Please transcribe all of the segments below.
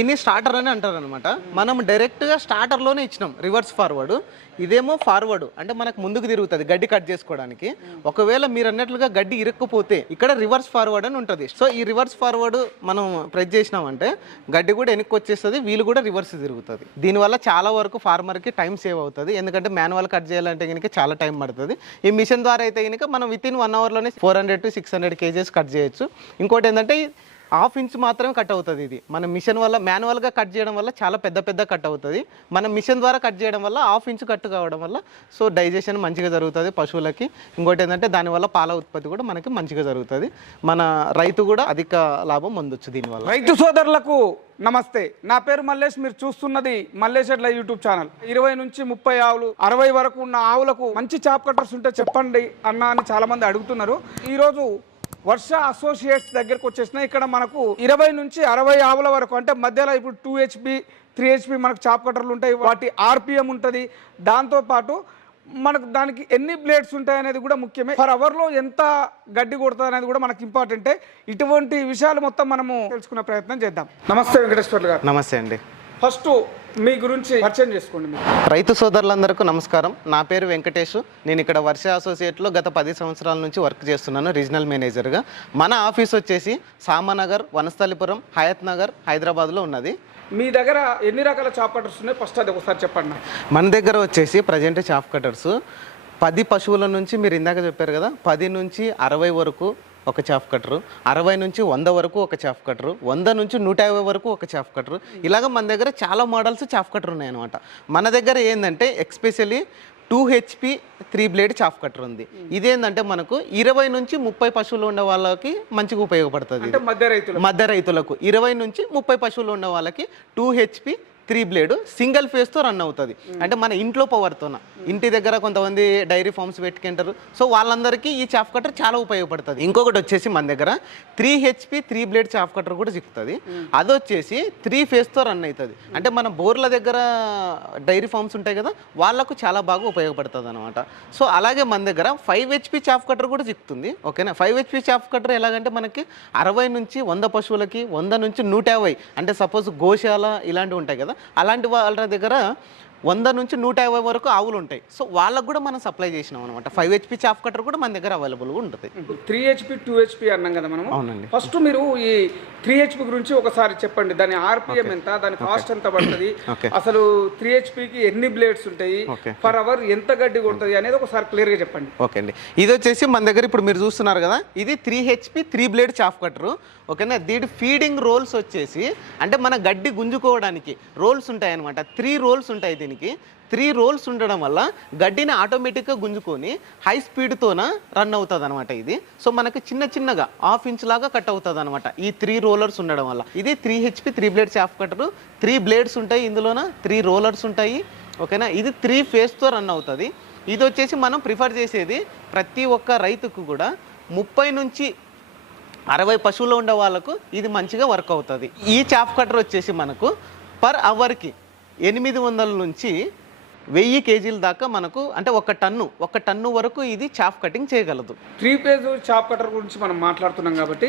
దీన్ని స్టార్టర్ అని అంటారు అనమాట. మనం డైరెక్ట్గా స్టార్టర్లోనే ఇచ్చినాం రివర్స్ ఫార్వర్డ్. ఇదేమో ఫార్వర్డ్ అంటే మనకు ముందుకు తిరుగుతుంది గడ్డి కట్ చేసుకోవడానికి. ఒకవేళ మీరు అన్నట్లుగా గడ్డి ఇరుక్కుపోతే ఇక్కడ రివర్స్ ఫార్వర్డ్ అని ఉంటుంది. సో ఈ రివర్స్ ఫార్వర్డ్ మనం ప్రెస్ చేసినామంటే గడ్డి కూడా వెనక్కి వచ్చేస్తుంది, వీలు కూడా రివర్స్ తిరుగుతుంది. దీనివల్ల చాలా వరకు ఫార్మర్కి టైం సేవ్ అవుతుంది. ఎందుకంటే మాన్యువల్ కట్ చేయాలంటే కనుక చాలా టైం పడుతుంది. ఈ మిషన్ ద్వారా అయితే కనుక మనం వితిన్ 1 అవర్లోనే 400 to 600 kgs కట్ చేయొచ్చు. ఇంకోటి ఏంటంటే 1/2 ఇంచ్ మాత్రమే కట్ అవుతుంది. ఇది మన మిషన్ వల్ల మాన్యువల్గా కట్ చేయడం వల్ల చాలా పెద్ద కట్ అవుతుంది. మనం మిషన్ ద్వారా కట్ చేయడం వల్ల 1/2 ఇంచ్ కట్ కావడం వల్ల సో డైజెషన్ మంచిగా జరుగుతుంది పశువులకి. ఇంకోటి ఏంటంటే దానివల్ల పాల ఉత్పత్తి కూడా మనకి మంచిగా జరుగుతుంది. మన రైతు కూడా అధిక లాభం పొందొచ్చు దీనివల్ల. రైతు సోదరులకు నమస్తే, నా పేరు మల్లేష్. మీరు చూస్తున్నది మల్లేష్ ఎడ్ల యూట్యూబ్ ఛానల్. 20 నుంచి 30 ఆవులు 60 వరకు ఉన్న ఆవులకు మంచి చాప్ కట్టర్స్ ఉంటే చెప్పండి అన్న అని చాలా మంది అడుగుతున్నారు. ఈరోజు వర్ష అసోసియేట్స్ దగ్గరకు వచ్చేసిన ఇక్కడ మనకు 20 నుంచి 60 ఆవుల వరకు అంటే మధ్యలో ఇప్పుడు 2 HP 3 HP మనకు చాప్ కట్టర్లు ఉంటాయి. వాటి RPM ఉంటుంది. దాంతోపాటు మనకు దానికి ఎన్ని బ్లేడ్స్ ఉంటాయి అనేది కూడా ముఖ్యమే. పర్ అవర్లో ఎంత గడ్డి కొడుతుంది అనేది కూడా మనకు ఇంపార్టెంటే. ఇటువంటి విషయాలు మొత్తం మనము తెలుసుకునే ప్రయత్నం చేద్దాం. నమస్తే వెంకటేశ్వర్లు గారు. నమస్తే అండి. ఫస్ట్ మీ గురించి పరిచయం చేసుకోండి. రైతు సోదరులందరికీ నమస్కారం. నా పేరు వెంకటేష్. నేను ఇక్కడ వర్ష అసోసియేట్లో గత 10 సంవత్సరాల నుంచి వర్క్ చేస్తున్నాను రీజనల్ మేనేజర్గా. మన ఆఫీస్ వచ్చేసి సామానగర్, వనస్థలిపురం, హయత్ నగర్, హైదరాబాద్లో ఉన్నది. మీ దగ్గర ఎన్ని రకాల చాప్ కట్టర్స్ ఉన్నాయి ఫస్ట్ అది ఒకసారి చెప్పండి. మన దగ్గర వచ్చేసి ప్రజెంట్ చాప్ కట్టర్స్ 10 పశువుల నుంచి మీరు ఇందాక చెప్పారు కదా, 10 నుంచి 60 వరకు ఒక చాఫ్ కట్టరు, 60 నుంచి 100 వరకు ఒక చాఫ్ కట్టరు, 100 నుంచి 150 వరకు ఒక చాఫ్ కట్టరు. ఇలాగ మన దగ్గర చాలా మోడల్స్ చాఫ్ కట్టర్ ఉన్నాయి అనమాట. మన దగ్గర ఏంటంటే especially 2 HP 3 blade chaff cutter ఉంది. ఇదేంటంటే మనకు 20 నుంచి 30 పశువులు ఉన్న వాళ్ళకి మంచిగా ఉపయోగపడుతుంది. మధ్య రైతులకు 20 నుంచి 30 పశువులు ఉన్న వాళ్ళకి 2 HP 3 బ్లేడ్ సింగిల్ ఫేస్తో రన్ అవుతుంది. అంటే మన ఇంట్లో పవర్తోన, ఇంటి దగ్గర కొంతమంది డైరీ ఫార్మ్స్ పెట్టుకుంటారు. సో వాళ్ళందరికీ ఈ చాఫ్ కట్టర్ చాలా ఉపయోగపడుతుంది. ఇంకొకటి వచ్చేసి మన దగ్గర 3 HP 3 బ్లేడ్ చాఫ్ కట్టర్ కూడా చిక్కుతుంది. అది వచ్చేసి 3 ఫేస్తో రన్ అవుతుంది. అంటే మన బోర్ల దగ్గర డైరీ ఫార్మ్స్ ఉంటాయి కదా, వాళ్ళకు చాలా బాగా ఉపయోగపడుతుంది అనమాట. సో అలాగే మన దగ్గర 5 HP చాఫ్ కట్టర్ కూడా చిక్కుతుంది. ఓకేనా. 5 HP చాఫ్ కట్టర్ ఎలాగంటే మనకి 60 నుంచి 100 పశువులకి, 100 నుంచి 150 అంటే సపోజ్ గోశాల ఇలాంటివి ఉంటాయి కదా, అలాంటి వాళ్ళ దగ్గర 100 నుంచి 150 వరకు ఆవులు ఉంటాయి. సో వాళ్ళకు కూడా మనం సప్లై చేసినాం అనమాట. 5 HP చాఫ్ కట్టర్ కూడా మన దగ్గర అవైలబుల్గా ఉంటుంది. 3 HP 2 HP అన్నాం కదా మనం. అవునండి. ఫస్ట్ మీరు ఈ 3 HP గురించి ఒకసారి చెప్పండి. దాని RPM ఎంత, దాని కాస్ట్ ఎంత పడుతుంది, అసలు 3 HPకి ఎన్ని బ్లేడ్స్ ఉంటాయి, పర్ అవర్ ఎంత గడ్డి కొడుతుంది అనేది ఒకసారి క్లియర్గా చెప్పండి. ఓకే అండి. ఇది వచ్చేసి మన దగ్గర ఇప్పుడు మీరు చూస్తున్నారు కదా, ఇది 3 HP 3 బ్లేడ్ చాఫ్ కట్టరు. ఓకేనా. దీని ఫీడింగ్ రోల్స్ వచ్చేసి అంటే మన గడ్డి గుంజుకోవడానికి రోల్స్ ఉంటాయి అనమాట. 3 రోల్స్ ఉంటాయి దీనికి. 3 రోల్స్ ఉండడం వల్ల గడ్డిని ఆటోమేటిక్గా గుంజుకొని హై స్పీడ్తోన రన్ అవుతుంది అనమాట ఇది. సో మనకి చిన్నగా 1/2 ఇంచ్ లాగా కట్ అవుతుంది అనమాట ఈ 3 రోలర్స్ ఉండడం వల్ల. ఇది 3 HP 3 బ్లేడ్ చాఫ్ కట్టరు. 3 బ్లేడ్స్ ఉంటాయి ఇందులోన, 3 రోలర్స్ ఉంటాయి. ఓకేనా. ఇది 3 ఫేస్తో రన్ అవుతుంది. ఇది వచ్చేసి మనం ప్రిఫర్ చేసేది ప్రతి ఒక్క రైతుకు కూడా 30 నుంచి 60 పశువులు ఉండే వాళ్ళకు ఇది మంచిగా వర్క్ అవుతుంది. ఈ చాఫ్ కట్టర్ వచ్చేసి మనకు పర్ అవర్కి 800 నుంచి 1000 kgs దాకా మనకు అంటే ఒక టన్ను వరకు ఇది చాఫ్ కటింగ్ చేయగలదు. 3 ఫేజ్ చాప్ కట్టర్ గురించి మనం మాట్లాడుతున్నాం కాబట్టి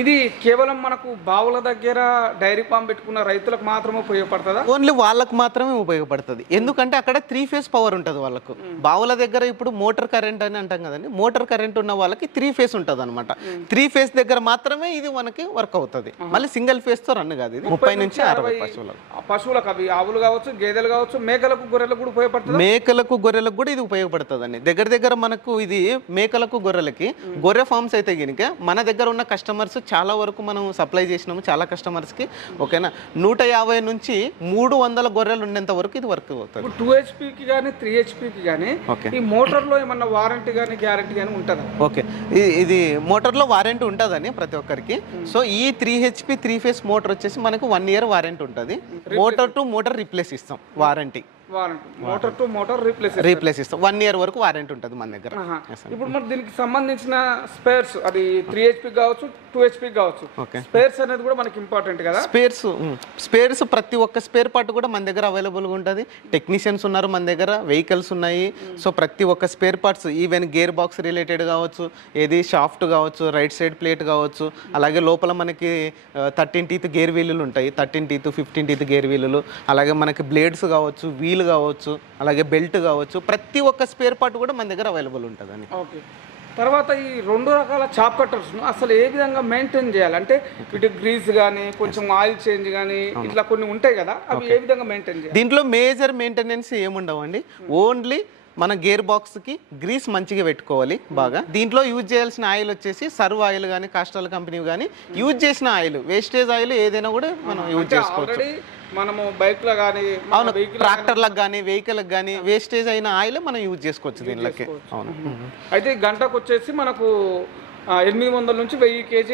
ఇది కేవలం మనకు బావుల దగ్గర డైరీ ఫామ్ పెట్టుకున్న రైతులకు మాత్రమే ఉపయోగపడుతుందా? ఓన్లీ వాళ్ళకు మాత్రమే ఉపయోగపడుతుంది. ఎందుకంటే అక్కడ 3 ఫేజ్ పవర్ ఉంటుంది వాళ్ళకు. బావుల దగ్గర ఇప్పుడు మోటార్ కరెంట్ అని అంటాం కదండి, మోటార్ కరెంట్ ఉన్న వాళ్ళకి 3 ఫేజ్ ఉంటుంది అనమాట. 3 ఫేజ్ దగ్గర మాత్రమే ఇది మనకి వర్క్ అవుతుంది. మళ్ళీ సింగిల్ ఫేజ్ తో రన్ కాదు. ఇది 30 నుంచి 60 పశువులకు, అవి ఆవులు కావచ్చు, గేదెలు కావచ్చు, మేకలకు, గొర్రెలకు మేకలకు గొర్రెలకు కూడా ఇది ఉపయోగపడుతుంది అండి. దగ్గర మనకు ఇది మేకలకు గొర్రెలకి గొర్రె ఫార్మ్స్ అయితే కనుక మన దగ్గర ఉన్న కస్టమర్స్ చాలా వరకు మనం సప్లై చేసినాము చాలా కస్టమర్స్కి. ఓకేనా. 150 నుంచి 300 గొర్రెలు ఉండేంత వరకు ఇది వర్క్ అవుతుంది. 2 HPకి కానీ 3 HPకి కానీ ఈ మోటార్లో ఏమన్నా వారంటీ కానీ గ్యారంటీ కానీ ఉంటుందా? ఓకే. ఇది మోటార్లో వారంటీ ఉంటుందని ప్రతి ఒక్కరికి. సో ఈ 3 HP 3 ఫేజ్ మోటార్ వచ్చేసి మనకు 1 year వారంటీ ఉంటుంది. మోటార్ టు మోటార్ రిప్లేస్ ఇస్తాం warranty. Warranty motor to motor replace ఇస్తాం 1 year వరకు వారంటీ ఉంటుంది మన దగ్గర. ఇప్పుడు మరి దీనికి సంబంధించిన స్పేర్స్ అది 3 HP కావచ్చు 2 HP కావచ్చు, స్పేర్స్ అనేది కూడా మనకి ఇంపార్టెంట్ కదా. స్పేర్స్ ప్రతి ఒక్క స్పేర్ పార్ట్ కూడా మన దగ్గర అవైలబుల్గా ఉంటుంది. టెక్నీషియన్స్ ఉన్నారు మన దగ్గర, వెహికల్స్ ఉన్నాయి. సో ప్రతి ఒక్క spare parts even gear box related కావచ్చు, ఏది షాఫ్ట్ కావచ్చు, రైట్ సైడ్ ప్లేట్ కావచ్చు, అలాగే లోపల మనకి 13 teeth గేర్ వీలులు ఉంటాయి, 13 teeth 15 teeth గేర్ వీలులు, అలాగే మనకి బ్లేడ్స్ కావచ్చు, వీల్ కావచ్చు, అలాగే బెల్ట్ కావచ్చు, ప్రతి ఒక్క స్పేర్ పార్ట్ కూడా మన దగ్గర అవైలబుల్ ఉంటుందని. ఓకే. తర్వాత ఈ 2 రకాల చాప్ కట్టర్స్ను అసలు ఏ విధంగా మెయింటైన్ చేయాలి అంటే ఇటు గ్రీస్ కానీ కొంచెం ఆయిల్ చేంజ్ కానీ ఇట్లా కొన్ని ఉంటాయి కదా, అవి ఏ విధంగా మెయింటైన్ చేయాలి? దీంట్లో మేజర్ మెయింటెనెన్స్ ఏముండవండి, ఓన్లీ మన గేర్ బాక్స్కి గ్రీస్ మంచిగా పెట్టుకోవాలి బాగా. దీంట్లో యూజ్ చేయాల్సిన ఆయిల్ వచ్చేసి సర్వ్ ఆయిల్ కానీ కాస్ట్రాల్ కంపెనీ కానీ యూజ్ చేసిన ఆయిల్, వేస్టేజ్ ఆయిల్ ఏదైనా కూడా మనం యూజ్ చేసుకోవచ్చు. మనము బైక్లో కానీ అవును, ట్రాక్టర్లకు కానీ వెహికల్కి కానీ వేస్టేజ్ అయిన ఆయిల్ మనం యూజ్ చేసుకోవచ్చు దీనిలోకి. అవును. అయితే గంటకు వచ్చేసి మనకు 800 నుంచి 1000 kgs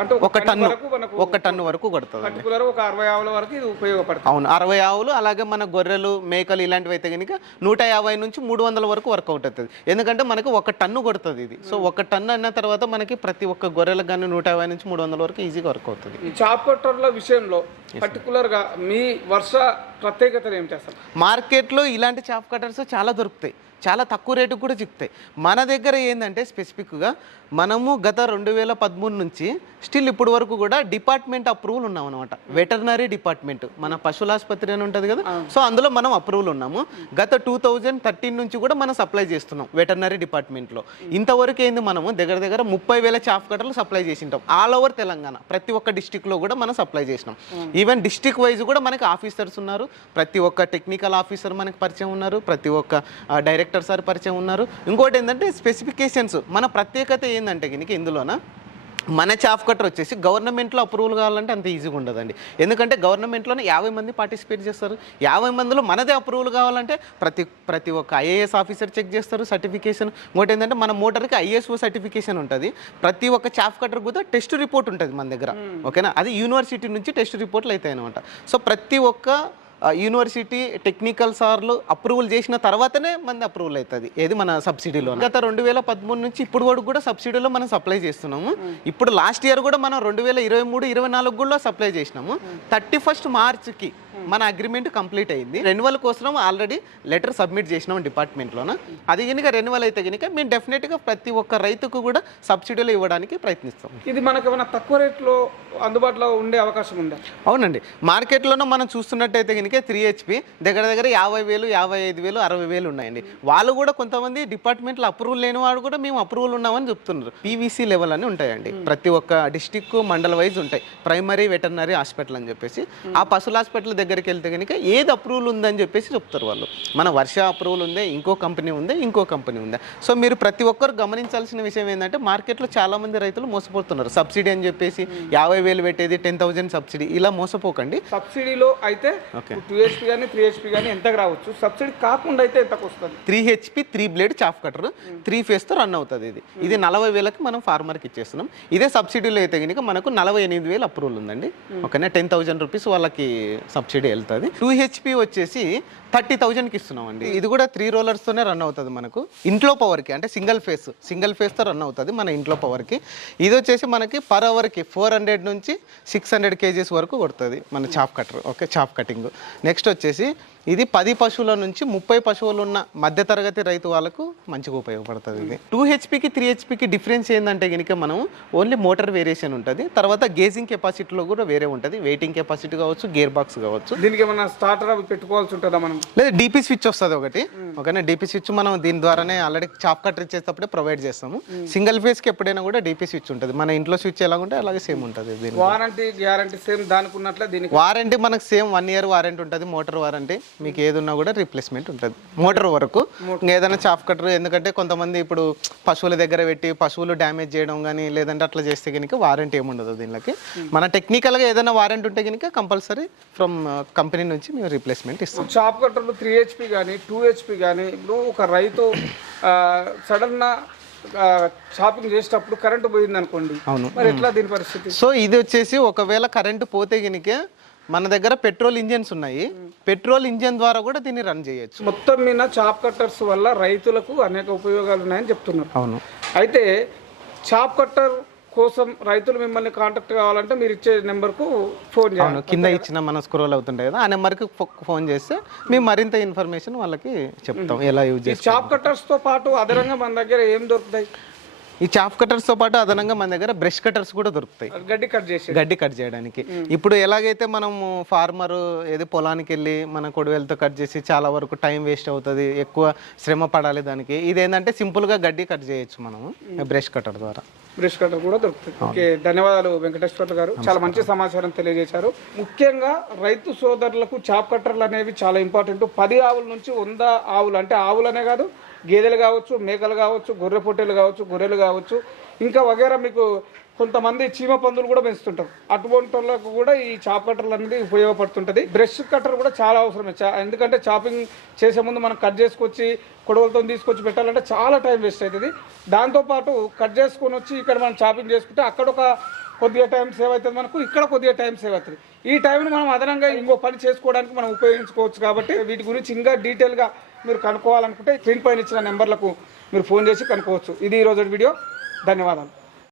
అంటే 1 టన్ను వరకు కొడుతుంది. పర్టికులర్ ఒక 60 ఆవుల వరకు ఇది ఉపయోగపడుతుంది. అవును, 60 ఆవులు, అలాగే మన గొర్రెలు మేకలు ఇలాంటివి అయితే కనుక 150 నుంచి 300 వరకు వర్కౌట్ అవుతుంది. ఎందుకంటే మనకు 1 టన్ను కొడుతుంది ఇది. సో 1 టన్ను అన్న తర్వాత మనకి ప్రతి ఒక్క గొర్రెలకు కానీ 150 నుంచి 300 వరకు ఈజీగా వర్క్ అవుతుంది. ఈ చాప్ కట్టర్ల విషయంలో పర్టికులర్గా మీ వర్ష ప్రత్యేకతలు ఏమిటి అసలు? మార్కెట్లో ఇలాంటి చాప్ కట్టర్స్ చాలా దొరుకుతాయి, చాలా తక్కువ రేటుకు కూడా చిక్కుతాయి. మన దగ్గర ఏంటంటే స్పెసిఫిక్గా మనము గత 2013 నుంచి స్టిల్ ఇప్పుడు వరకు కూడా డిపార్ట్మెంట్ అప్రూవల్ ఉన్నాం అనమాట. వెటర్నరీ డిపార్ట్మెంట్, మన పశువుల ఆసుపత్రి అని ఉంటుంది కదా, సో అందులో మనం అప్రూవల్ ఉన్నాము. గత 2013 నుంచి కూడా మనం సప్లై చేస్తున్నాం వెటర్నరీ డిపార్ట్మెంట్లో. ఇంతవరకు ఏంది మనము దగ్గర దగ్గర 30,000 చాప్ కట్టర్లు సప్లై చేసింటాం ఆల్ ఓవర్ తెలంగాణ. ప్రతి ఒక్క డిస్టిక్లో కూడా మనం సప్లై చేసినాం. ఈవెన్ డిస్టిక్ వైజ్ కూడా మనకి ఆఫీసర్స్ ఉన్నారు, ప్రతి ఒక్క టెక్నికల్ ఆఫీసర్ మనకి పరిచయం ఉన్నారు, ప్రతి ఒక్క డైరెక్టర్ సార్ పరిచయం ఉన్నారు. ఇంకోటి ఏంటంటే స్పెసిఫికేషన్స్, మన ప్రత్యేకత ఏంటంటే కనుక ఇందులోన మన చాప్ కట్టర్ వచ్చేసి గవర్నమెంట్లో అప్రూవల్ కావాలంటే అంత ఈజీగా ఉండదండి. ఎందుకంటే గవర్నమెంట్లోనే 50 మంది పార్టిసిపేట్ చేస్తారు. 50 మందిలో మనదే అప్రూవల్ కావాలంటే ప్రతి ఒక్క IAS ఆఫీసర్ చెక్ చేస్తారు సర్టిఫికేషన్. ఇంకోటి ఏంటంటే మన మోటార్కి ISO సర్టిఫికేషన్ ఉంటుంది. ప్రతి ఒక్క చాప్ కట్టర్ కూడా టెస్ట్ రిపోర్ట్ ఉంటుంది మన దగ్గర. ఓకేనా, అది యూనివర్సిటీ నుంచి టెస్ట్ రిపోర్ట్లు అవుతాయి అనమాట. సో ప్రతి ఒక్క యూనివర్సిటీ టెక్నికల్ సార్లు అప్రూవల్ చేసిన తర్వాతనే మంది అప్రూవల్ అవుతుంది ఏది మన సబ్సిడీలో. గత 2013 నుంచి ఇప్పుడు వరకు కూడా సబ్సిడీలో మనం సప్లై చేస్తున్నాము. ఇప్పుడు లాస్ట్ ఇయర్ కూడా మనం 2023-24 కూడా సప్లై చేసినాము. 31st మార్చ్కి మన అగ్రిమెంట్ కంప్లీట్ అయింది. రెన్యువల్ కోసం ఆల్రెడీ లెటర్ సబ్మిట్ చేసినాం డిపార్ట్మెంట్లోన. అది కనుక రెన్యువల్ అయితే కనుక మేము డెఫినెట్గా ప్రతి ఒక్క రైతుకు కూడా సబ్సిడీలు ఇవ్వడానికి ప్రయత్నిస్తాం. ఇది మనకు ఏమైనా తక్కువ రేట్లో అందుబాటులో ఉండే అవకాశం ఉందా? అవునండి, మార్కెట్లోనూ మనం చూస్తున్నట్టయితే కనుక 3 HP దగ్గర దగ్గర 50,000, 55,000, 60,000 ఉన్నాయండి. వాళ్ళు కూడా కొంతమంది డిపార్ట్మెంట్లో అప్రూవల్ లేని వాడు కూడా మేము అప్రూవల్ ఉన్నామని చెప్తున్నారు. PVC లెవెల్ అని ఉంటాయండి, ప్రతి ఒక్క డిస్టిక్ మండల వైజ్ ఉంటాయి. ప్రైమరీ వెటర్నరీ హాస్పిటల్ అని చెప్పేసి ఆ పశువుల హాస్పిటల్ దగ్గరికి వెళ్తే కనుక ఏది అప్రూవల్ ఉందని చెప్పేసి చెప్తారు వాళ్ళు. మన వర్ష అప్రూవల్ ఉందే, ఇంకో కంపెనీ ఉందే, ఇంకో కంపెనీ ఉందా. సో మీరు ప్రతి ఒక్కరు గమనించాల్సిన విషయం ఏంటంటే మార్కెట్లో చాలామంది రైతులు మోసపోతున్నారు. సబ్సిడీ అని చెప్పేసి 50,000 పెట్టేది 10,000 సబ్సిడీ, ఇలా మోసపోకండి. సబ్సిడీలో అయితే 2 HP కానీ 3 HP కానీ ఎంతకు రావచ్చు, సబ్సిడీ కాకుండా అయితే ఎంతకు వస్తుంది? 3 HP 3 బ్లేడ్ చాప్ కట్టర్ 3 ఫేస్తో రన్ అవుతుంది. ఇది 40,000కి మనం ఫార్మర్కి ఇచ్చేస్తున్నాం. ఇదే సబ్సిడీలో అయితే కనుక మనకు 48,000 అప్రూవల్ ఉందండి. ఓకేనా, 10,000 రూపీస్ వాళ్ళకి సబ్సిడీ వెళ్తుంది. 2 HP వచ్చేసి 30,000కి ఇస్తున్నామండి. ఇది కూడా 3 రోలర్స్తోనే రన్ అవుతుంది మనకు. ఇంట్లో పవర్కి అంటే సింగిల్ ఫేస్తో రన్ అవుతుంది మన ఇంట్లో పవర్కి. ఇది వచ్చేసి మనకి పర్ అవర్కి 400 నుంచి 600 kgs వరకు కొడుతుంది మన chop cutter. Okay, chop cutting. Next వచ్చేసి ఇది 10 పశువుల నుంచి 30 పశువులు ఉన్న మధ్యతరగతి రైతు వాళ్ళకు మంచిగా ఉపయోగపడుతుంది. ఇది 2 HPకి 3 HPకి డిఫరెన్స్ ఏంటంటే కనుక మనం ఓన్లీ మోటార్ వేరియేషన్ ఉంటుంది. తర్వాత గేజింగ్ కెపాసిటీలో కూడా వేరే ఉంటుంది. వెయిటింగ్ కెపాసిటీ కావచ్చు, గేర్ బాక్స్ కావచ్చు. దీనికి ఏమన్నా స్టార్టర్ అవి పెట్టుకోవాల్సి ఉంటుందా మనం? లేదా DP స్విచ్ వస్తుంది ఒకటి. ఓకేనా, DP స్విచ్ మనం దీని ద్వారానే ఆల్రెడీ చాప్ కట్టర్ ఇచ్చేటప్పుడే ప్రొవైడ్ చేస్తాము. సింగిల్ ఫేస్కి ఎప్పుడైనా కూడా DP స్విచ్ ఉంటుంది. మన ఇంట్లో స్విచ్ ఎలా ఉంటే అలాగే సేమ్ ఉంటుంది. దీని వారంటీ గ్యారంటీ సేమ్ దానికి ఉన్నట్లే దీనికి వారంటీ మనకు సేమ్ 1 year వారంటీ ఉంటుంది. మోటార్ వారంటీ మీకు ఏది ఉన్నా కూడా రీప్లేస్మెంట్ ఉంటుంది మోటార్ వరకు. ఇంకా ఏదైనా చాప్ కట్టర్, ఎందుకంటే కొంతమంది ఇప్పుడు పశువుల దగ్గర పెట్టి పశువులు డ్యామేజ్ చేయడం కానీ లేదంటే అట్లా చేస్తే కనుక వారంటీ ఏముండదు దీనికి. మన టెక్నికల్గా ఏదైనా వారంటీ ఉంటే కనుక కంపల్సరీ ఫ్రమ్ కంపెనీ నుంచి మేము రీప్లేస్మెంట్ ఇస్తాం. చాప్ కట్టర్లు 3 HP కానీ 2 HP కానీ ఇప్పుడు ఒక రైతు సడన్గా షాపింగ్ చేసేటప్పుడు కరెంటు పోయింది అనుకోండి, అవును, మరి ఎట్లా దీని పరిస్థితి? సో ఇది వచ్చేసి ఒకవేళ కరెంటు పోతే కనుక మన దగ్గర పెట్రోల్ ఇంజన్స్ ఉన్నాయి, పెట్రోల్ ఇంజన్ ద్వారా కూడా దీన్ని రన్ చేయొచ్చు. మొత్తం మీద చాప్ కట్టర్స్ వల్ల రైతులకు అనేక ఉపయోగాలు ఉన్నాయని చెప్తున్నారు. అవును. అయితే చాప్ కట్టర్ కోసం రైతులు మిమ్మల్ని కాంటాక్ట్ కావాలంటే మీరు ఇచ్చే నెంబర్కు ఫోన్ చేయాలి. కింద ఇచ్చిన మన స్క్రోల్ అవుతుంటాయి కదా, ఆ నెంబర్కి ఫోన్ చేస్తే మేము మరింత ఇన్ఫర్మేషన్ వాళ్ళకి చెప్తాం ఎలా యూజ్ చేస్తాం. చాప్ కట్టర్స్తో పాటు అదనంగా మన దగ్గర ఏం దొరుకుతాయి? ఈ చాప్ కట్టర్స్తో పాటు అదనంగా మన దగ్గర బ్రష్ కట్టర్స్ కూడా దొరుకుతాయి, గడ్డి కట్ చేయడానికి. ఇప్పుడు ఎలాగైతే మనము ఫార్మర్ ఏదో పొలానికి వెళ్ళి మన కొడవలతో కట్ చేసి చాలా వరకు టైం వేస్ట్ అవుతుంది, ఎక్కువ శ్రమ పడాలి దానికి. ఇదేంటంటే సింపుల్గా గడ్డి కట్ చేయొచ్చు మనము బ్రష్ కట్టర్ ద్వారా. బ్రష్ కట్టర్ కూడా దొరుకుతుంది. ఓకే, ధన్యవాదాలు వెంకటేశ్వర్లు గారు, చాలా మంచి సమాచారం తెలియజేశారు. ముఖ్యంగా రైతు సోదరులకు చాప్ కట్టర్లు అనేవి చాలా ఇంపార్టెంట్. 10 ఆవుల నుంచి 100 ఆవులు, అంటే ఆవులనే కాదు, గేదెలు కావచ్చు, మేకలు కావచ్చు, గొర్రె పొట్టేలు కావచ్చు, గొర్రెలు కావచ్చు, ఇంకా వగేరా మీకు కొంతమంది చీమ పందులు కూడా పెంచుతుంటారు. అటువంటి వాళ్ళకు కూడా ఈ చాప్ కట్టర్లు అనేది ఉపయోగపడుతుంటుంది. బ్రష్ కట్టర్ కూడా చాలా అవసరమే, ఎందుకంటే చాపింగ్ చేసే ముందు మనం కట్ చేసుకొచ్చి కొడవలతో తీసుకొచ్చి పెట్టాలంటే చాలా టైం వేస్ట్ అవుతుంది. దాంతోపాటు కట్ చేసుకొని వచ్చి ఇక్కడ మనం చాపింగ్ చేసుకుంటే అక్కడ ఒక కొద్దిగా టైం సేవ్ అవుతుంది మనకు, ఇక్కడ కొద్దిగా టైం సేవ్ అవుతుంది. ఈ టైంని మనం అదనంగా ఇంకో పని చేసుకోవడానికి మనం ఉపయోగించుకోవచ్చు. కాబట్టి వీటి గురించి ఇంకా డీటెయిల్గా మీరు కనుక్కోవాలనుకుంటే స్క్రీన్ పైన ఇచ్చిన నెంబర్లకు మీరు ఫోన్ చేసి కనుక్కోవచ్చు. ఇది ఈరోజు వీడియో. ధన్యవాదాలు.